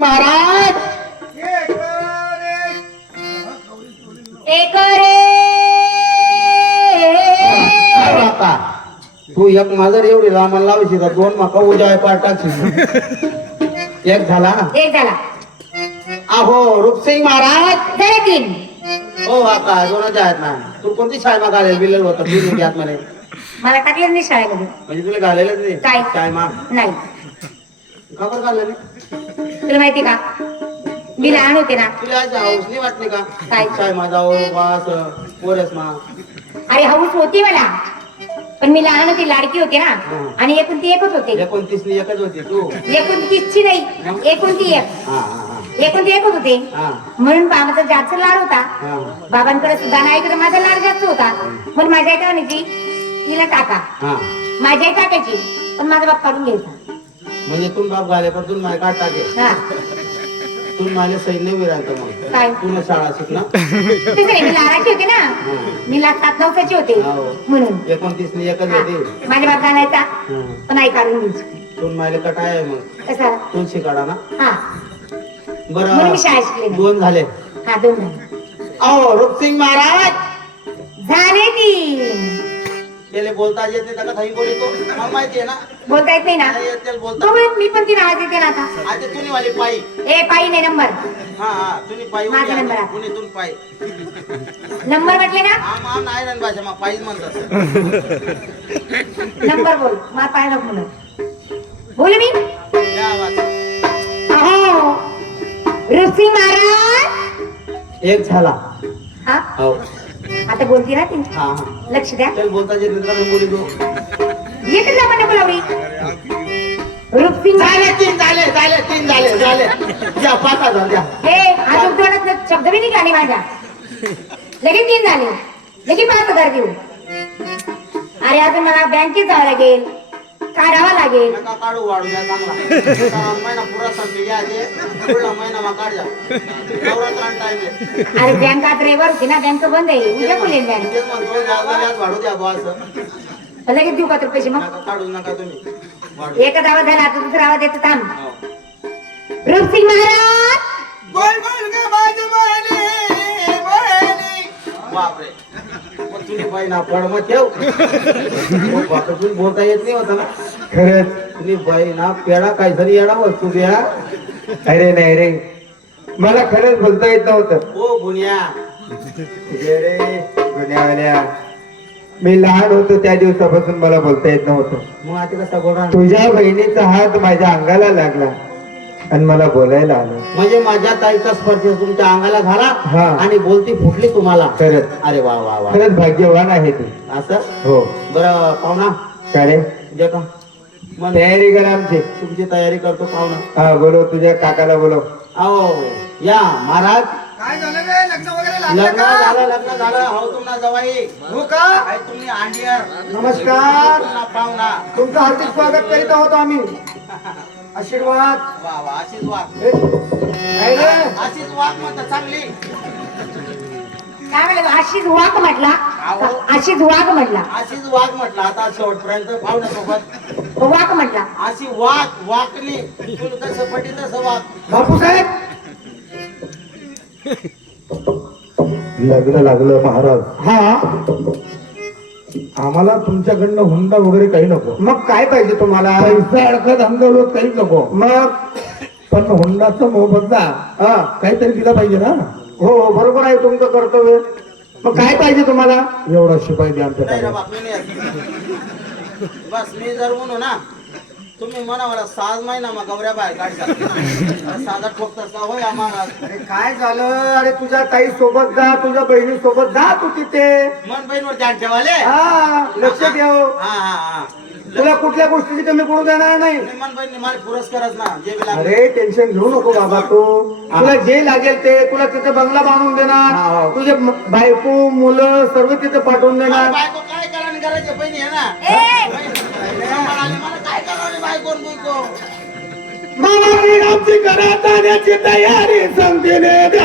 महाराज! तू एक माझर एवढी लांबण लावशी का दोन माका उद्या पार एक झाला? एक झाला. अहो रूपसिंग महाराज! झाले तीन. हो आता दोनच आहेत ना. तू कोणती शाळेमा घालेल बिलेल होतं बिल घ्यात म्हणे. मला टाकलं नाही शाळेमध्ये. म्हणजे तुला घालेलच नाही? काय? शाळेमा नाही. खबर घालेल तुला माहिती का? मी लहान होते ना. तुला आज हाऊस नाही वाटली का? काय? शाळेमा जावं वास पोरस मा? अरे हाऊस होती मला. पण मी लहान होती लाडकी होते ना. हं. आणि एकूण ती एकच होते. एकोणतीस नी एकच होती तू. एकूण तीसची नाही एकूण ती एक. हा हा एकूण ती एकच होते. हा. म्हणून बाबाचा जास्त लाड होता. हा. बाबांकडे सुद्धा नाहीकडे माझा लाड जास्त होता. म्हणून माझ्या काय म्हणायची तिला टाका. हा. माझी आई टाकायची पण माझा बाप काढून घ्यायचा. म्हणजे तुम बाप घाले पण तुम माय काढ टाके हा. तुम माझे सैन्य मग. काय? पूर्ण शाळा शिकना तसं आहे, मी लाडाची होते ना? मी लाख सात नवसाची होते हो. म्हणून. एकोणतीस नी एकच हा. होती. माझ्या बाप हा. पण आई काढून घ्यायची तुम मायले कटाय आहे मग. कसा? काढा ना? हा. म्हणून बरं मी शाळेत शिकले. नाही. दोन झाले. हा दोन झाले. अहो रूपसिंग महाराज! झाले तीन त्याला बोलता येत नाही काही बोलतो मला माहिती आहे ना. बोलता येत नाही ना? नाही येत त्याला बोलता. बघून मी पण तीन आवाज ना आता आता तुम्ही वाली पायी. ए पायी नाही नंबर. हा हा तुम्ही पायी माझा नंबर. आहे. पुण्यातून पायी. नंबर म्हटले ना? नाही ना भाषा मग पायीच म्हणतात. नंबर बोल. मला म्हणून. बोलू मी. या आवाज. अहो ऋषी महाराज. एक झाला. हा? हो. आता बोलती ना ती. हा हा. लक्ष द्या. बोलता येत बोली ना पण बोलावली. ऋषी झाले तीन झाले झाले तीन झाले झाले. या पाच हजार द्या हे अजून तोंडात शब्द बी निघाले माझ्या. लगेच तीन झाले. लगेच पाच हजार देऊ अरे अजून मला बँकेत जावं लागेल. काढावा लागेल. नका काढू वाढू द्या चांगला. आता महिना द्या नवरात्रान टाइम आहे. अरे बँक आता रविवार होती ना बँक बंद आहे. उद्या खुलेल बँक तेच म्हणतो व्याज व्याज वाढू द्या बुवा असं. लगेच देऊ का तर पैसे मग? नका काढू नका तुम्ही. वाढू. एकच आवाज झाला आता दुसरा आवाज येतो थांब. हो. महाराज! बोल बोल ग माझी बहिणी बापरे. मग तुझी बाई ना पड मग ठेव. मग बापरे, तुला बोलता येत नाही होता ना. खरंच. तुझी बाई ना पेडा येडा वस्तू द्या. अरे नाही रे. मला खरंच बोलता येत नव्हतं. ओ बुनिया ये रे गुन्ह्यावाल्या. मी लहान होतो त्या दिवसापासून मला बोलता येत नव्हतं. मग आता कसा तुझ्या बहिणीचा हात माझ्या अंगाला लागला आणि मला बोलायला आलं. म्हणजे माझ्या ताईचा स्पर्श तुमच्या अंगाला झाला हा. आणि बोलती फुटली तुम्हाला? खरंच. अरे वा वा वा. खरंच भाग्यवान आहे तू. असं? हो. बरं पाहुणा का रे? का? तयारी कर आमची. तुमची तयारी करतो पाहुणा. हा बोलो तुझ्या काकाला बोलो अहो या महाराज. काय झालं रे? लग्न वगैरे लागलं लग्न का? झालं लग्न झालं. हो तुम्हाला जवाई. हो का? तुम्ही नमस्कार. पाहुणा. तुमचं हार्दिक स्वागत करीत आहोत आम्ही. आशीर्वाद. वा वा अशीच वाघ हे, काय रे? अशीच वाघ म्हणतात चांगली. काय म्हणलं? आशीष वाघ म्हटला. आशीष वाघ म्हटला. अशीच वाघ म्हटलं. आता शेवटपर्यंत पाहुण्यासोबत. वाघ म्हटला. अशी वाघ वाकली. तुला कसं पटी तसं बापू साहेब लग्न लागलं महाराज. हा. आम्हाला तुमच्याकडनं हुंडा वगैरे काही नको. मग काय पाहिजे तुम्हाला? पैसा अडकत अंगवत काहीच नको. मग? पण हुंडाचा मोबदला हा. काहीतरी दिला पाहिजे ना? हो हो, बरोबर आहे तुमचं कर्तव्य. मग काय पाहिजे तुम्हाला? एवढा शिपाई द्या नाही बस मी जर म्हणू ना तुम्ही म्हणा मला सहा महिना मग गौऱ्या बाहेर काढता. साधा ठोकता होय आम्हाला अरे काय झालं? अरे तुझ्या ताई सोबत जा तुझ्या बहिणी सोबत जा तू तिथे. मन बहीणवर ध्यान ठेवाले? हा लक्ष ठेव हा. हा हा तुला कुठल्या गोष्टीची कमी पडू देणार नाही. मन बहीण मला पुरस्कारच ना जे बी लागले. अरे टेन्शन घेऊ नको बाबा तू. तुला जे लागेल ते तुला तिथे बंगला बांधून देणार. हा. तुझे बायको मुलं सर्व तिथे पाठवून देणार. बायको काय आणि करायचे बहिणी आहे ना. मला काय करावं रे बायको आणि बुयको? मामाने आमची घरात जाण्याची तयारी द्यावे